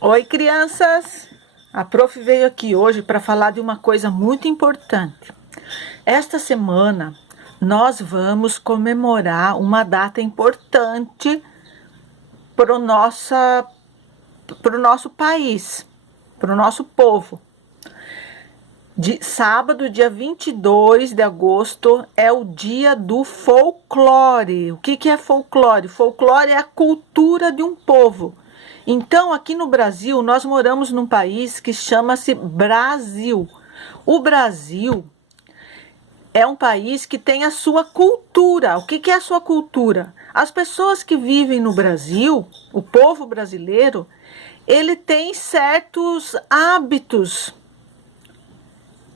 Oi, crianças! A prof veio aqui hoje para falar de uma coisa muito importante. Esta semana nós vamos comemorar uma data importante para o nosso país, para o nosso povo. De sábado, dia 22 de agosto, é o dia do folclore. O que é folclore? Folclore é a cultura de um povo. Então, aqui no Brasil, nós moramos num país que chama-se Brasil. O Brasil é um país que tem a sua cultura. O que é a sua cultura? As pessoas que vivem no Brasil, o povo brasileiro, ele tem certos hábitos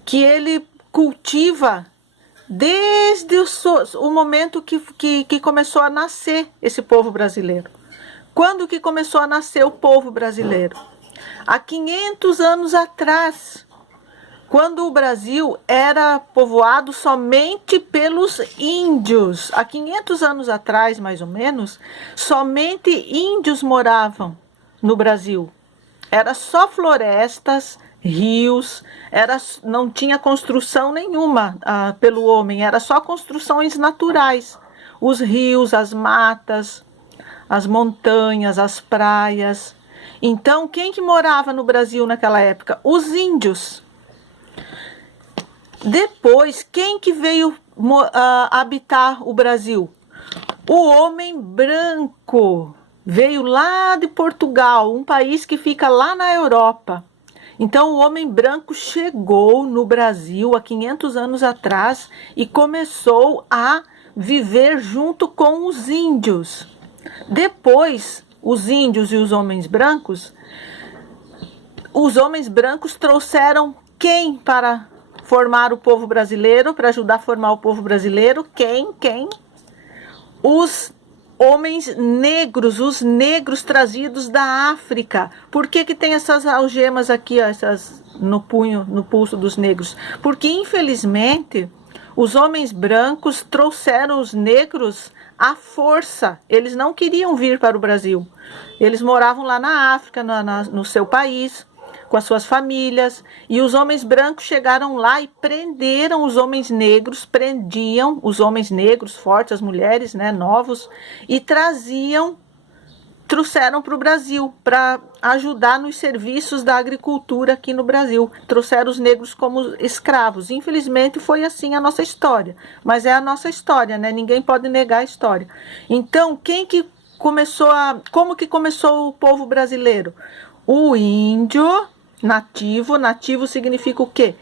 que ele cultiva desde o momento que começou a nascer esse povo brasileiro. Quando que começou a nascer o povo brasileiro? Há 500 anos atrás, quando o Brasil era povoado somente pelos índios. Há 500 anos atrás, mais ou menos, somente índios moravam no Brasil. Era só florestas, rios, não tinha construção nenhuma pelo homem, era só construções naturais. Os rios, as matas, as montanhas, as praias. Então, quem que morava no Brasil naquela época? Os índios. Depois, quem que veio habitar o Brasil? O homem branco. Veio lá de Portugal, um país que fica lá na Europa. Então, o homem branco chegou no Brasil há 500 anos atrás e começou a viver junto com os índios. Depois, os índios e os homens brancos trouxeram quem para formar o povo brasileiro, para ajudar a formar o povo brasileiro? Quem? Os homens negros, os negros trazidos da África. Por que tem essas algemas aqui, ó, no punho, no pulso dos negros? Porque, infelizmente, os homens brancos trouxeram os negros à força. Eles não queriam vir para o Brasil. Eles moravam lá na África, no seu país, com as suas famílias, e os homens brancos chegaram lá e prenderam os homens negros, prendiam os homens negros fortes, as mulheres, né, novos, e trouxeram para o Brasil, para ajudar nos serviços da agricultura aqui no Brasil. Trouxeram os negros como escravos. Infelizmente foi assim a nossa história, mas é a nossa história, né? Ninguém pode negar a história. Então, como que começou o povo brasileiro? O índio nativo significa o quê?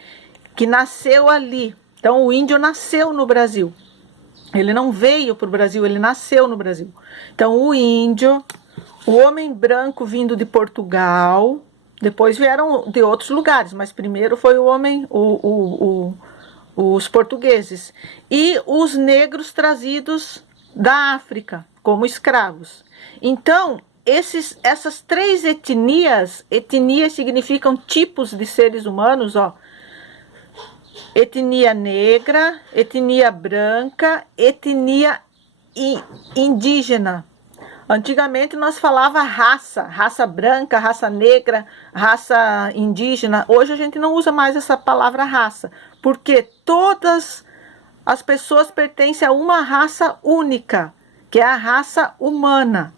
Que nasceu ali. Então, o índio nasceu no Brasil. Ele não veio para o Brasil, ele nasceu no Brasil. Então, o índio, o homem branco vindo de Portugal, depois vieram de outros lugares, mas primeiro foi os portugueses. E os negros trazidos da África, como escravos. Então, essas três etnias significam tipos de seres humanos, ó. Etnia negra, etnia branca, etnia indígena. Antigamente nós falava raça branca, raça negra, raça indígena. Hoje a gente não usa mais essa palavra raça, porque todas as pessoas pertencem a uma raça única, que é a raça humana.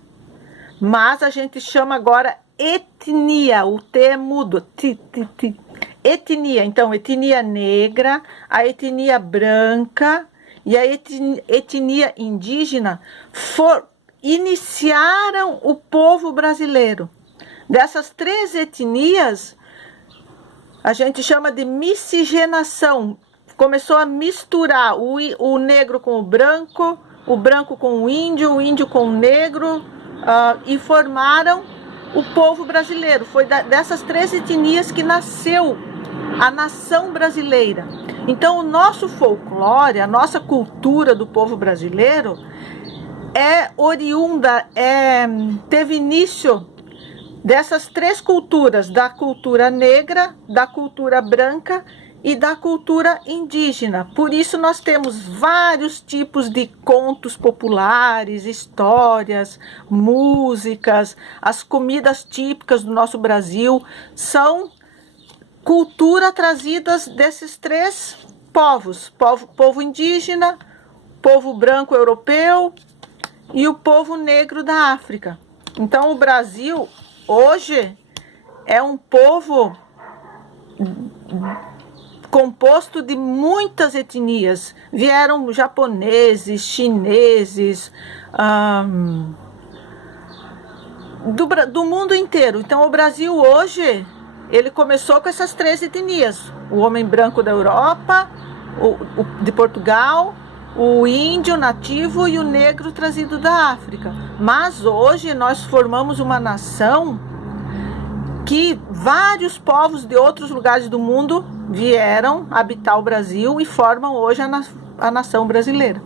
Mas a gente chama agora etnia, o T é mudo, etnia. Então, etnia negra, a etnia branca e a etnia indígena iniciaram o povo brasileiro. Dessas três etnias, a gente chama de miscigenação. Começou a misturar o negro com o branco com o índio com o negro, e formaram o povo brasileiro. Foi dessas três etnias que nasceu a nação brasileira. Então, o nosso folclore, a nossa cultura do povo brasileiro teve início dessas três culturas, da cultura negra, da cultura branca e da cultura indígena. Por isso nós temos vários tipos de contos populares, histórias, músicas, as comidas típicas do nosso Brasil são cultura trazidas desses três povos: povo indígena, povo branco europeu e o povo negro da África. Então o Brasil hoje é um povo composto de muitas etnias. Vieram japoneses, chineses, do mundo inteiro. Então o Brasil hoje, ele começou com essas três etnias: o homem branco da Europa, de Portugal, o índio nativo e o negro trazido da África. Mas hoje nós formamos uma nação que vários povos de outros lugares do mundo vieram habitar o Brasil e formam hoje a nação brasileira.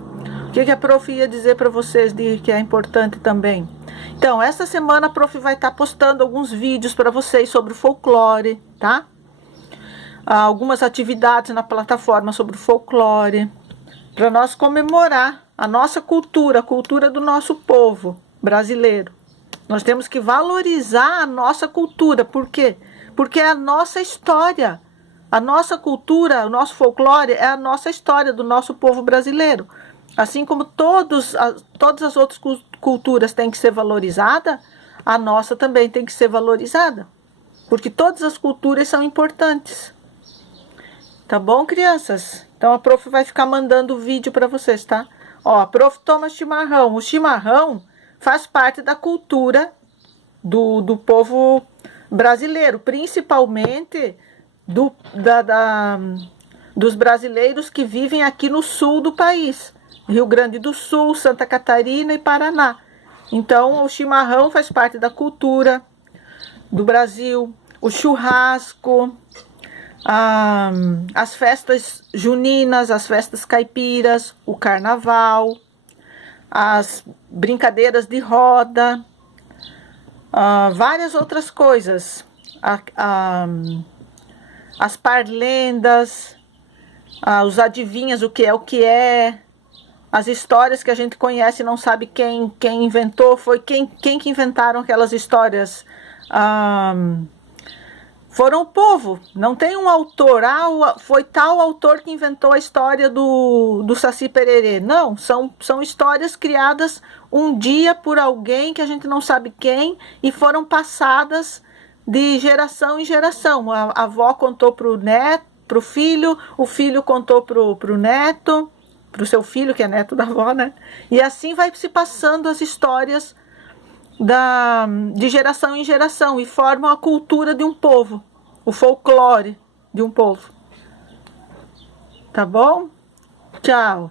O que a Prof ia dizer para vocês que é importante também? Então, essa semana a Prof vai estar postando alguns vídeos para vocês sobre o folclore, tá? Algumas atividades na plataforma sobre o folclore, para nós comemorar a nossa cultura, a cultura do nosso povo brasileiro. Nós temos que valorizar a nossa cultura. Por quê? Porque é a nossa história. A nossa cultura, o nosso folclore é a nossa história do nosso povo brasileiro. Assim como todas as outras culturas têm que ser valorizadas, a nossa também tem que ser valorizada. Porque todas as culturas são importantes. Tá bom, crianças? Então a Prof vai ficar mandando vídeo para vocês, tá? Ó, a Prof toma chimarrão. O chimarrão faz parte da cultura do povo brasileiro, principalmente dos brasileiros que vivem aqui no sul do país, Rio Grande do Sul, Santa Catarina e Paraná. Então o chimarrão faz parte da cultura do Brasil, o churrasco, as festas juninas, as festas caipiras, o carnaval, as brincadeiras de roda, várias outras coisas, as parlendas, os adivinhas, o que é, as histórias que a gente conhece e não sabe quem inventou, foi quem que inventaram aquelas histórias. Foram o povo, não tem um autor, foi tal autor que inventou a história do Saci Pererê. Não, são histórias criadas um dia por alguém que a gente não sabe quem e foram passadas de geração em geração. A avó contou para o neto, para o filho contou para o neto, para o seu filho, que é neto da avó, né? E assim vai se passando as histórias de geração em geração e formam a cultura de um povo, o folclore de um povo. Tá bom? Tchau.